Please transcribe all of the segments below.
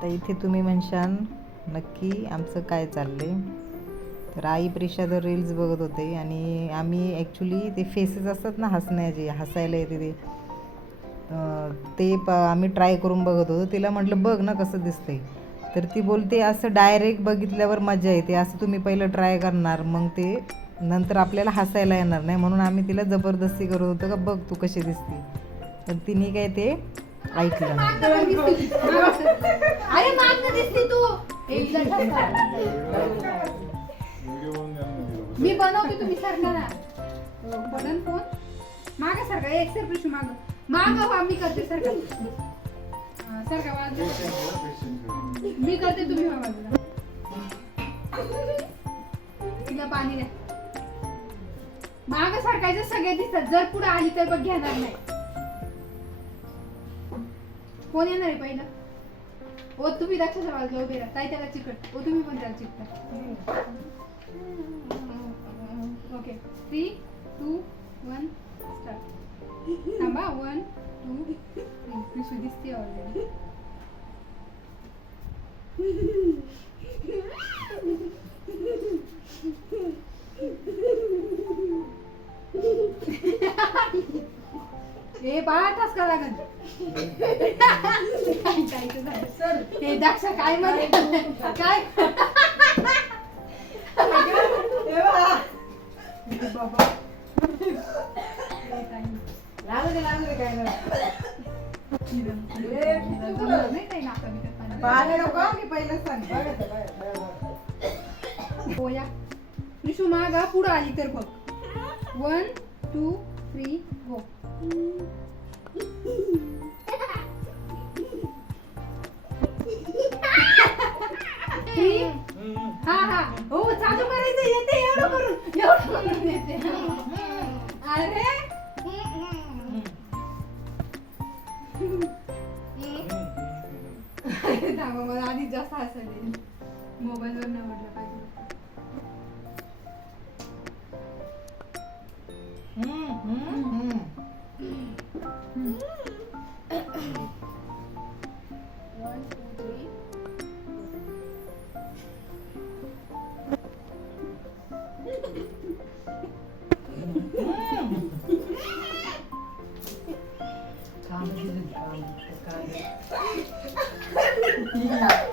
आता इथे तुम्ही म्हणशान नक्की आमचं काय चाललं आहे तर आई प्रिशाद रील्स बघत होते आणि आम्ही ॲक्च्युली ते फेसेस असतात ना हसण्याचे हसायला येते ते. ते प आम्ही ट्राय करून बघत होतो. तिला म्हटलं बघ ना कसं दिसतंय. तर ती बोलते असं डायरेक्ट बघितल्यावर मजा येते. असं तुम्ही पहिलं ट्राय करणार. मग ते नंतर आपल्याला हसायला येणार नाही. म्हणून आम्ही तिला जबरदस्ती करत होतो का बघ तू कशी दिसते. पण तिने काय ते ऐकलं अरे मागणं दिसते तू. मी बनवते तुम्ही सरका ना. फोन मागा सरका एक सर प्रश्न माग. माग व्हा हो, मी करते सरका हा, सरका बाजूला. मी करते तुम्ही हो व्हा बाजूला पाणी द्या माग सरकायचं सगळे दिसतात. जर पुढे आली तर बघ घेणार नाही. कोण येणार आहे पहिलं? ओ तुम्ही दक्षाच्या बाजूला उभे राहा ताई त्याला चिकट. ओ तुम्ही पण त्याला चिकटा. Okay three two one start थांबा. वन टू थ्री पिशवी दिसते ऑलरेडी हे बाळा तास का लागन हे दक्ष काय मध्ये काय? लागू दे लागू दे काय नाही काही नको मी पहिलं मागा पुढं आली तर बघ. वन टू थ्री गो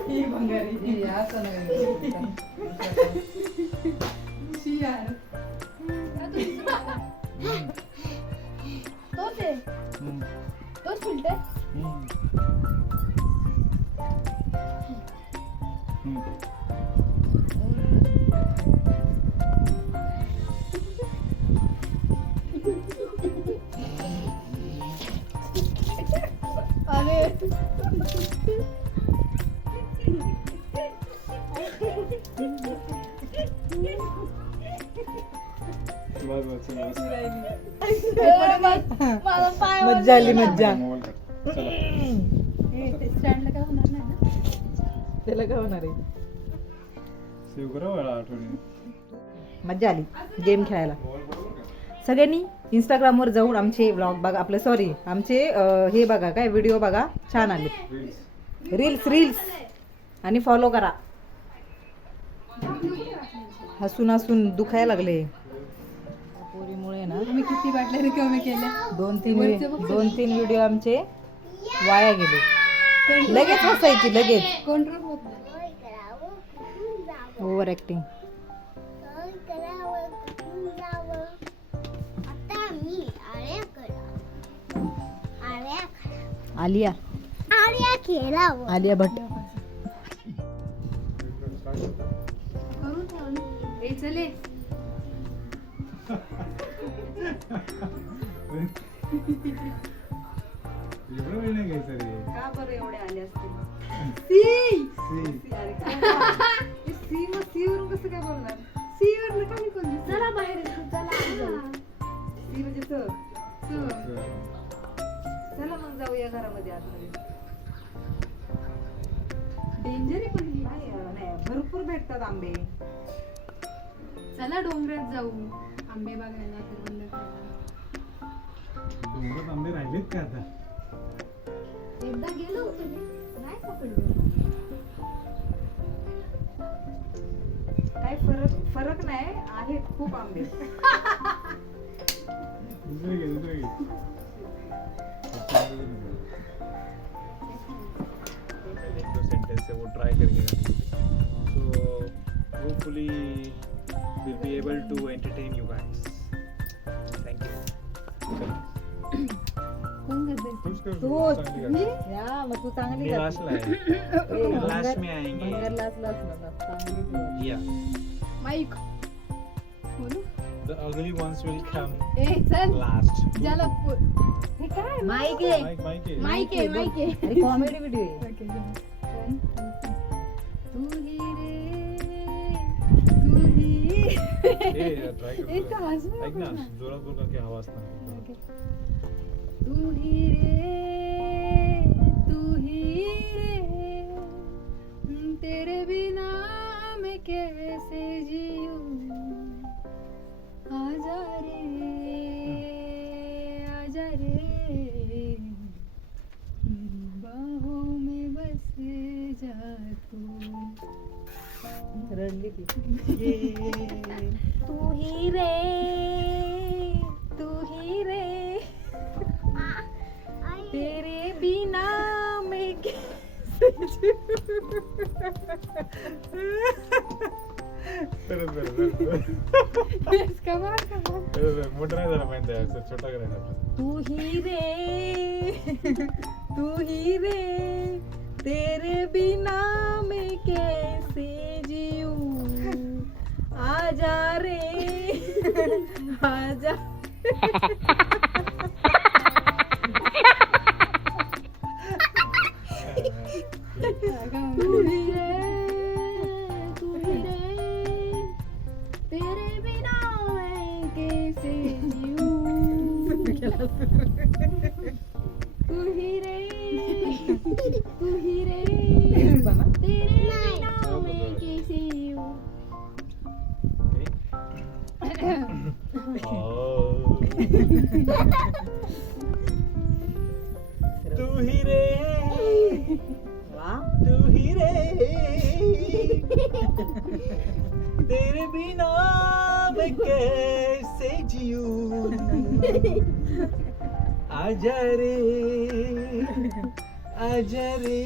ही बंगारी ही असं नाही. शियार तोच आहे मज्जा आली मज्जा. स्टँडला काय होणार नाही ना? त्याला काय होणार आहे? मज्जा आली गेम खेळायला. सगळ्यांनी इंस्टाग्रामवर जाऊन आमचे ब्लॉग बघा आपलं सॉरी आमचे हे बघा काय व्हिडिओ बघा छान आले. रील्स रील्स रील्स आणि फॉलो करा. हसून हसून दुखायला लागले. आम्ही किती बाटल्या रिकामे केल्या? दोन तीन वरचे बघ. दोन तीन व्हिडिओ आमचे वाया गेले. लगेच हसायची लगेच. कंट्रोल होत नाही. Over acting Alia. खेळावं आलिया भट्ट. करून ठेव ना. ए चले एवढं वेळ नाही घ्यायचं रे. का बरं एवढे आले असतील सी! सी. सी मग सी वरून कसं काय बोलणार? सी वर कमी करून चला बाहेर चला. सी म्हणजे सर चल. चला मग जाऊया घरामध्ये आतमध्ये. डेंजर आहे पण ही. नाही अं, नाही भरपूर भेटतात आंबे. चला डोंगरात जाऊ. आंबे बघायला डोंगरात आंबे राहिलेत का आता? एकदा गेलो होतो मी नाही सापडलो काय फरक फरक नाही आहेत खूप आंबे. दुसरे घे दुसरे घे. एक दो सेंटेंस है वो ट्राई करके so hopefully will be able to entertain you guys thank you खुश कर तू चांगली गाडी. या मग तू चांगली मी गाते. लास्टला आहे ए, लास्ट भंगार- में आएंगे भंगार लास्ट लास्ट नका. चांगली तू. या माईक बोलू द अगली ones will come ए चल last ज्याला पो- हे काय माईक आहे. माइक माइक आहे माईक आहे माईक आहे अरे कॉमेडी व्हिडिओ आहे ओके, चल. तू ही रे तू ही ए ट्राय कर एक तर हसू ऐक नको ना ना. जोरात बोल कारण की आवाज नाही ओके. कैसे जीऊं आजा रे आजा रे बाहों में बस जा तू रडली ती मोठं नाही झाला माहिती आहे असं छोटा करायचा तू ही रे तू ही रे तेरे बिना मैं कैसे जीऊं आजा रे आजा। तू ही रे तू ही रे तेरे बिना मैं कैसे जीऊं तू ही रे वा तू। ही रे तेरे बिना मैं कैसे जीऊं आजा रे आजा रे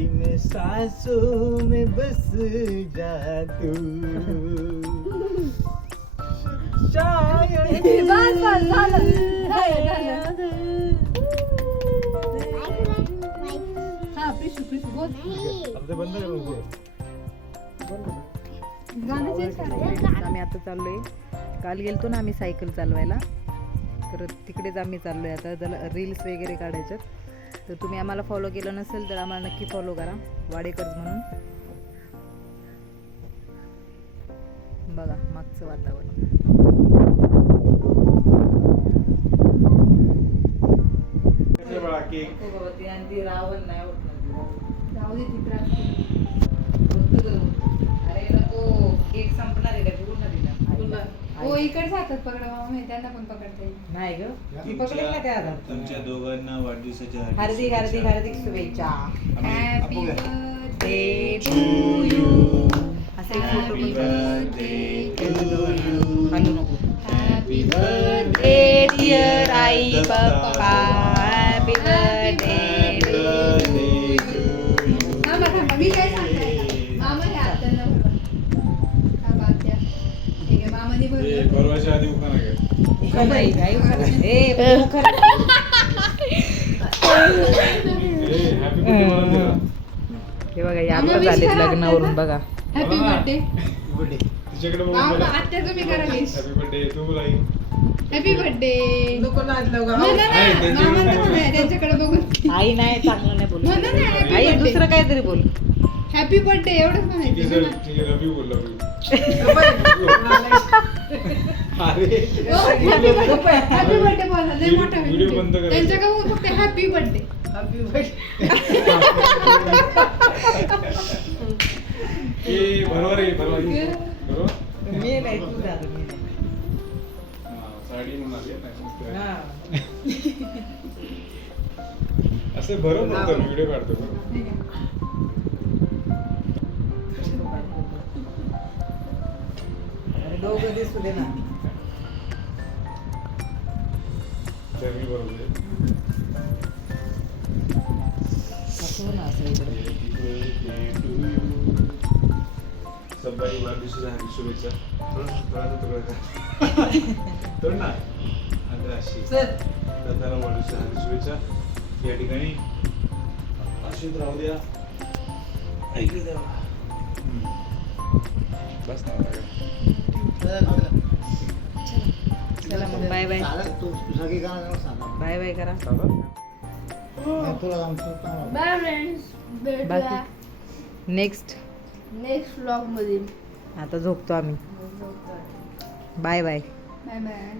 इन सांसों में बस जा तू शायद बस, बस, झालं. हा करा आम्ही आता चाललोय. काल गेलतो ना आम्ही सायकल चालवायला. तर तिकडेच आम्ही चाललोय आता. त्याला रील्स वगैरे काढायच्यात तर तुम्ही आम्हाला फॉलो केलं नसेल तर आम्हाला नक्की फॉलो करा. वाडेकर्स म्हणून. बघा मागचं वातावरण. ती रावण नाही इकडे जातात पकडा मामा माहिती, त्यांना पण पकडता. येईल नाही ग. ती पकडेल ना त्या हातात. तुमच्या दोघांना वाढदिवसाच्या हार्दिक हार्दिक हार्दिक शुभेच्छा. हॅपी बर्थडे टू यू असे एक फोटो हॅपी बर्थडे हलू नको. हॅपी बर्थडे डिअर आई पप्पा. हॅपी बर्थडे परवाच्या आधी ए मला दिला. हे बघा या आता wish झालेत करा लग्नावरून बघा. हॅपी मला ना. बर्थडे तिच्याकडे बघून मामा बोला. आत्या तुम्ही करा विश हॅपी बर्थडे तू बोलाई हॅपी बर्थडे म्हणा आहे, ना त्यांच्याकडे त्यांच्याकडे बघून. आई नाही चांगलं नाही बोल म्हणा ना हॅपी आई बर्थडे दुसरं काहीतरी बोल. हॅपी बर्थडे एवढंच म्हणायचं. बोल हॅपी हॅपी बर्थडे बोला. लय मोठा व्हिडिओ बंद त्यांच्या का हॅपी बर्थडे ए, बरोबर बरोबर आहे. बरोबर? मी मी नाही. असे भरत होतं व्हिडिओ काढतो. बरोबर. दोघं दिसू दे ना. You. सबाई वाढदिवसाच्या हार्दिक शुभेच्छा. थोडं ना आता अशी. दादाला वाढदिवसाच्या हार्दिक शुभेच्छा. या ठिकाणी अशीच राहू द्या. ऐकू द्या. बस ना. चला मग बाय बाय बाय बाय करा. बाय फ्रेंड्स भेटूया. नेक्स्ट नेक्स्ट व्लॉगमध्ये. आता झोपतो आम्ही. Bye bye bye bye